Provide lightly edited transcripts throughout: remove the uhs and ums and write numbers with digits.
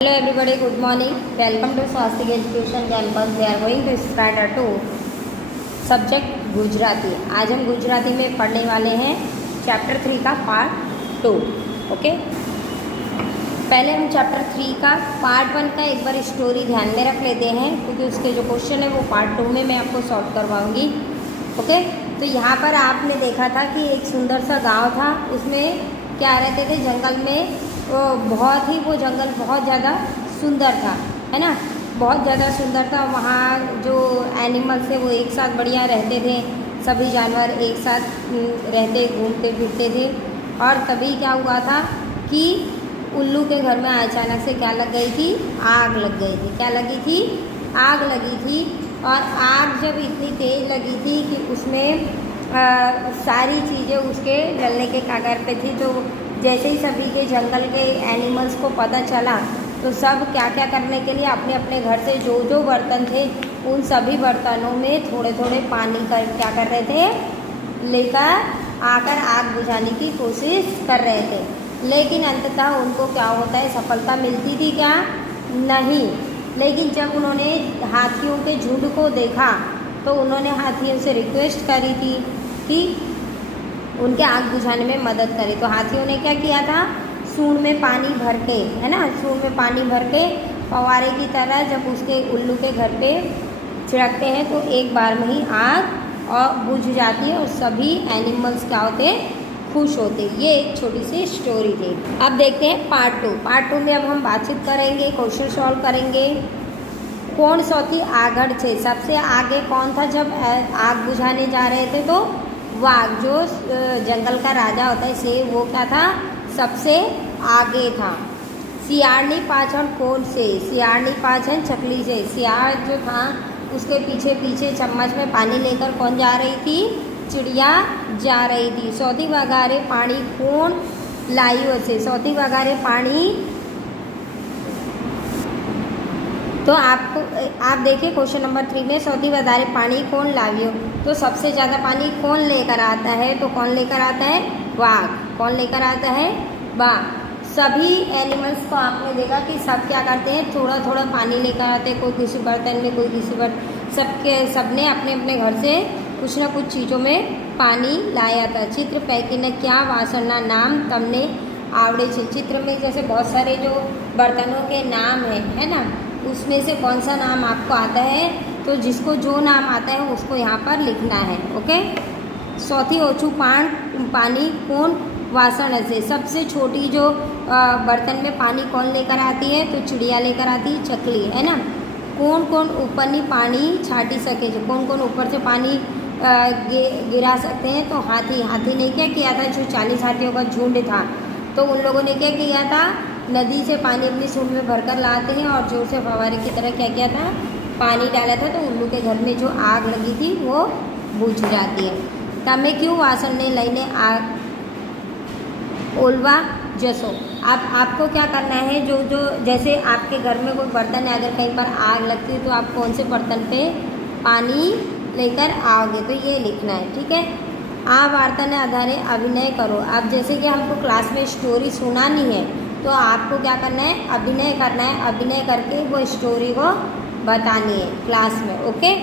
Hello everybody, good morning. Welcome to Swastik Education Campus. We are going to start our two subject Gujarati. आज हम गुजराती में पढ़ने वाले हैं चैप्टर 3 का पार्ट 2। ओके, पहले हम चैप्टर 3 का पार्ट 1 का एक बार स्टोरी ध्यान में रख लेते हैं, क्योंकि उसके जो क्वेश्चन है वो पार्ट 2 में मैं आपको सॉल्व करवाऊँगी। ओके, तो यहाँ पर आपने देखा था कि एक सुंदर सा गाँव था, उसमें क्या रहते थे जंगल में। वो जंगल बहुत ज़्यादा सुंदर था, है ना, बहुत ज़्यादा सुंदर था। वहाँ जो एनिमल्स थे वो एक साथ बढ़िया रहते थे, सभी जानवर एक साथ रहते घूमते फिरते थे। और तभी क्या हुआ था कि उल्लू के घर में अचानक से क्या लग गई थी, आग लग गई थी। क्या लगी थी? आग लगी थी। और आग जब इतनी तेज़ लगी थी कि उसमें सारी चीज़ें उसके जलने के कगार पे थी। तो जैसे ही सभी के जंगल के एनिमल्स को पता चला, तो सब क्या क्या करने के लिए अपने अपने घर से जो जो बर्तन थे उन सभी बर्तनों में थोड़े थोड़े पानी का क्या कर रहे थे, लेकर आकर आग बुझाने की कोशिश कर रहे थे। लेकिन अंततः उनको क्या होता है, सफलता मिलती थी क्या? नहीं। लेकिन जब उन्होंने हाथियों के झुंड को देखा तो उन्होंने हाथियों से रिक्वेस्ट करी थी कि उनके आग बुझाने में मदद करे। तो हाथियों ने क्या किया था, सूंड में पानी भर के, है ना, सूंड में पानी भर के फव्वारे की तरह जब उसके उल्लू के घर पे छिड़कते हैं तो एक बार में ही आग और बुझ जाती है और सभी एनिमल्स क्या होते, खुश होते। ये एक छोटी सी स्टोरी थी। अब देखते हैं पार्ट 2। पार्ट 2 में अब हम बातचीत करेंगे, क्वेश्चन सॉल्व करेंगे। कौन सौथी आगड़ थे, सबसे आगे कौन था जब आग बुझाने जा रहे थे? तो वाघ, जो जंगल का राजा होता है शेर, वो क्या था, सबसे आगे था। सियारनी पाछन कौन से? सियारनी पाछन चकली से। सियार जो था उसके पीछे पीछे चम्मच में पानी लेकर कौन जा रही थी? चिड़िया जा रही थी। सौथी वगारे पानी कौन लाइयो से? सौथी वगारे पानी, तो आप देखिए क्वेश्चन नंबर 3 में सौथी वधारे पानी कौन लावियो, तो सबसे ज़्यादा पानी कौन लेकर आता है? तो कौन लेकर आता है? वाघ। कौन लेकर आता है? वाघ। सभी एनिमल्स को आपने देखा कि सब क्या करते हैं, थोड़ा थोड़ा पानी लेकर आते हैं, कोई किसी बर्तन में, कोई किसी बर्तन, सबने अपने अपने घर से कुछ ना कुछ चीज़ों में पानी लाया था। चित्र पैकी ने क्या वासना नाम तमने आवड़े छे। चित्र में जैसे बहुत सारे जो बर्तनों के नाम है ना, उसमें से कौन सा नाम आपको आता है? तो जिसको जो नाम आता है उसको यहाँ पर लिखना है। ओके, सौथी ओछू पानी कौन वासण से? सबसे छोटी जो बर्तन में पानी कौन लेकर आती है? तो चिड़िया लेकर आती है, चकली, है ना। कौन कौन ऊपर नहीं पानी छाटी सके, जो कौन कौन ऊपर से पानी गिरा सकते हैं? तो हाथी। हाथी ने क्या किया था, जो 40 हाथियों का झुंड था, तो उन लोगों ने क्या किया था, नदी से पानी अपनी सूंड में भरकर लाते हैं और जोर से फव्वारे की तरह क्या किया था, पानी डाला था। तो उल्लू के घर में जो आग लगी थी वो बुझ जाती है। तमे क्यों वासन ने लईने आग ओलवा जसो। अब आपको क्या करना है, जो जो जैसे आपके घर में कोई बर्तन है, अगर कहीं पर आग लगती है तो आप कौन से बर्तन पे पानी लेकर आओगे, तो ये लिखना है, ठीक है। आ वार्ता ने आधारे अभिनय करो। अब जैसे कि हमको क्लास में स्टोरी सुनानी है, तो आपको क्या करना है, अभिनय करना है। अभिनय करके वो स्टोरी को बतानी है क्लास में। ओके,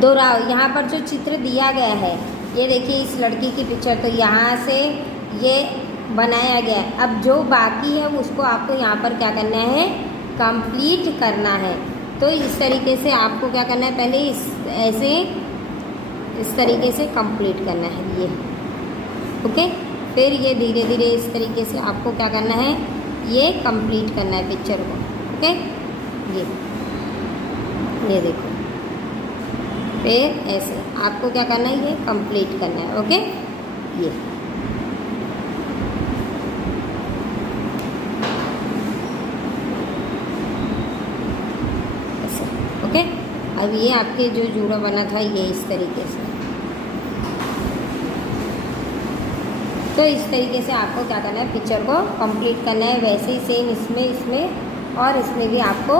दोहराओ। यहाँ पर जो चित्र दिया गया है, ये देखिए इस लड़की की पिक्चर, तो यहाँ से ये बनाया गया है। अब जो बाकी है उसको आपको यहाँ पर क्या करना है, कंप्लीट करना है। तो इस तरीके से आपको क्या करना है, पहले इस तरीके से कंप्लीट करना है ये। ओके, फिर ये धीरे धीरे इस तरीके से आपको क्या करना है, ये कंप्लीट करना है पिक्चर को। ओके, ये देखो, फिर ऐसे आपको क्या करना है, ये कंप्लीट करना है। ओके, ये ऐसे। ओके, अब ये आपके जो जुड़ा बना था ये इस तरीके से, तो इस तरीके से आपको क्या करना है, पिक्चर को कंप्लीट करना है। वैसे ही सेम इसमें और इसमें भी आपको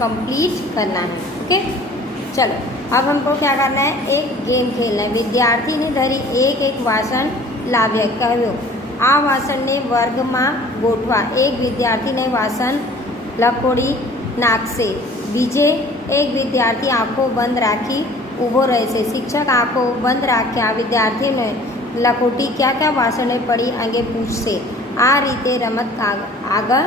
कंप्लीट करना है। ओके, चलो अब हमको क्या करना है, एक गेम खेलना है। विद्यार्थी ने धरी एक एक वासन लाव्य कहो। આ વાસણને વર્ગમાં ગોઠવા. એક વિદ્યાર્થીને વાસણ લકોડી નાખશે. બીજે એક વિદ્યાર્થી આંખો બંધ રાખી ઊભો રહેશે. શિક્ષક આંખો બંધ રાખ્યા વિદ્યાર્થીને લખોટી क्या क्या वासण पड़ी अंगे पूछसे. आ रीते रमत आगे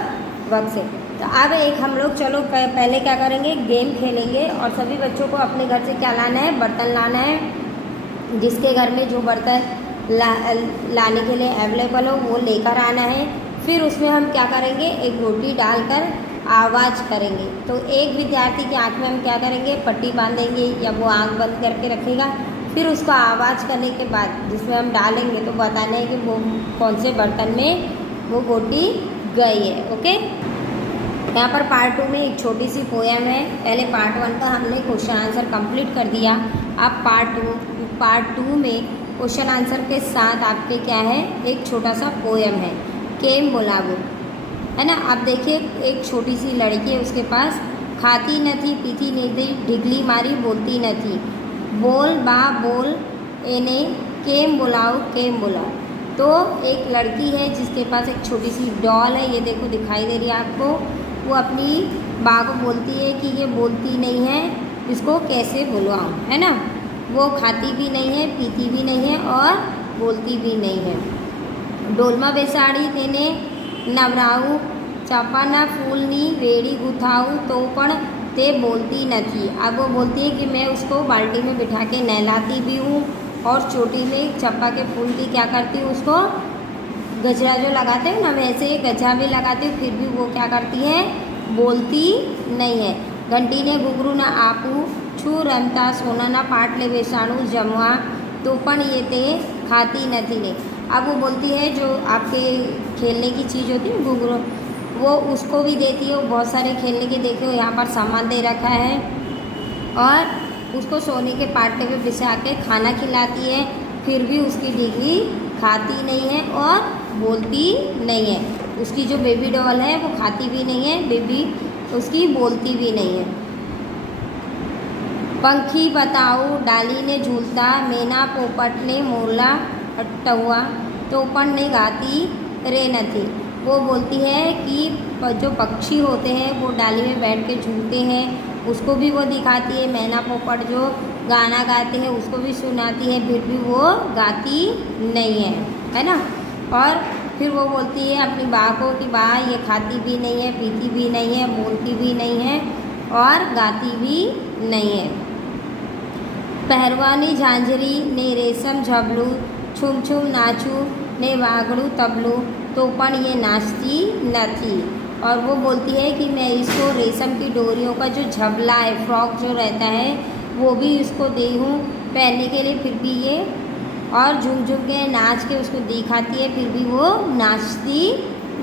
बढ़े. तो अब एक हम लोग चलो पहले क्या करेंगे, गेम खेलेंगे और सभी बच्चों को अपने घर से क्या लाना है, बर्तन लाना है. जिसके घर में जो बर्तन लाने के लिए अवेलेबल हो वो लेकर आना है. फिर उसमें हम क्या करेंगे, एक रोटी डालकर आवाज़ करेंगे. तो एक विद्यार्थी की आँख में हम क्या करेंगे, पट्टी बांधेंगे या वो आँख बंद करके रखेगा. फिर उसको आवाज़ करने के बाद जिसमें हम डालेंगे तो बताना है कि वो कौन से बर्तन में वो गोटी गई है. ओके. यहाँ पर पार्ट 2 में एक छोटी सी पोएम है. पहले पार्ट 1 का हमने क्वेश्चन आंसर कंप्लीट कर दिया. अब पार्ट 2 में क्वेश्चन आंसर के साथ आपके क्या है, एक छोटा सा पोएम है, केम बोलावो, है ना. आप देखिए एक छोटी सी लड़की है, उसके पास खाती न थी पीती नहीं थी, ढिगली मारी बोलती न थी, बोल बा बोल एने केम बोलाओ केम बोलाओ. तो एक लड़की है जिसके पास एक छोटी सी डॉल है, ये देखो दिखाई दे रही है आपको. वो अपनी माँ को बोलती है कि ये बोलती नहीं है, इसको कैसे बुलवाऊँ, है ना. वो खाती भी नहीं है, पीती भी नहीं है और बोलती भी नहीं है. डोलमा बेसाड़ी तेने नवराऊँ, चपाना फूलनी वेड़ी गुथाऊँ तो पण ते बोलती नहीं. अब वो बोलती है कि मैं उसको बाल्टी में बिठा के नहलाती भी हूँ और चोटी में चंपा के फूल की क्या करती हूँ, उसको गजरा जो लगाते हैं ना वैसे गजा भी लगाती हूँ, फिर भी वो क्या करती है, बोलती नहीं है. घंटी ने घुघरू ना आपू छू रमता सोना ना पाटले बेसाणू जमवा तो पण ये ते खाती नहीं ने. अब वो बोलती है जो आपके खेलने की चीज़ होती है घुघरू, वो उसको भी देती है. वो बहुत सारे खेलने के देखे हो यहाँ पर सामान दे रखा है और उसको सोने के पाटे पे बिछा के खाना खिलाती है, फिर भी उसकी डिग्री खाती नहीं है और बोलती नहीं है. उसकी जो बेबी डॉल है वो खाती भी नहीं है, बेबी उसकी बोलती भी नहीं है. पंखी बताओ डाली ने झूलता, मैना पोपट ने मोरला टहुआ तो पण ने गाती रे नहीं. वो बोलती है कि जो पक्षी होते हैं वो डाली में बैठ के झूलते हैं, उसको भी वो दिखाती है. मैना पोपट जो गाना गाते हैं उसको भी सुनाती है, फिर भी वो गाती नहीं है ना. और फिर वो बोलती है अपनी बा को कि बा ये खाती भी नहीं है, पीती भी नहीं है, बोलती भी नहीं है और गाती भी नहीं है. पहरवानी झांझरी ने रेशम झबलू, छुम छुम नाचू ने वागड़ू तबलू तो पण ये नाचती नहीं. और वो बोलती है कि मैं इसको रेशम की डोरियों का जो झबला है, फ्रॉक जो रहता है वो भी इसको दी हूँ पहनने के लिए, फिर भी ये और झुम झुम के नाच के उसको दिखाती है, फिर भी वो नाचती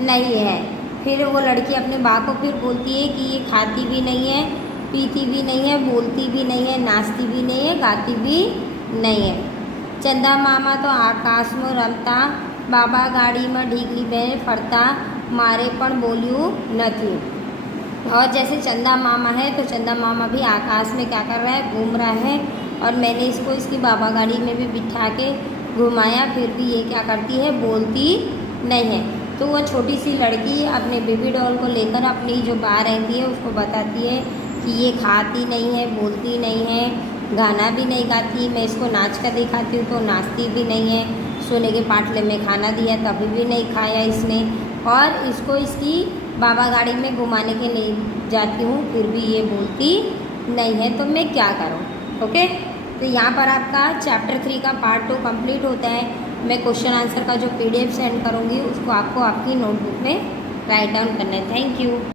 नहीं है. फिर वो लड़की अपने माँ को फिर बोलती है कि ये खाती भी नहीं है, पीती भी नहीं है, बोलती भी नहीं है, नाचती भी नहीं है, गाती भी नहीं है. चंदा मामा तो आकाश में रमता, बाबा गाड़ी में ढीगली में फरता, मारे पण बोलियो नहीं. और जैसे चंदा मामा है तो चंदा मामा भी आकाश में क्या कर रहा है, घूम रहा है और मैंने इसको इसकी बाबा गाड़ी में भी बिठा के घुमाया, फिर भी ये क्या करती है, बोलती नहीं है. तो वो छोटी सी लड़की अपने बेबी डॉल को लेकर अपनी जो बा रहती है उसको बताती है कि ये खाती नहीं है, बोलती नहीं है, गाना भी नहीं गाती, मैं इसको नाच कर दिखाती हूँ तो नाचती भी नहीं है, सोने के पाटले में खाना दिया तभी भी नहीं खाया इसने, और इसको इसकी बाबा गाड़ी में घुमाने के ले जाती हूँ फिर भी ये बोलती नहीं है, तो मैं क्या करूँ. ओके. तो यहाँ पर आपका चैप्टर 3 का पार्ट 2 कंप्लीट होता है. मैं क्वेश्चन आंसर का जो PDF सेंड करूँगी उसको आपको आपकी नोटबुक में राइट डाउन करना है. Thank you.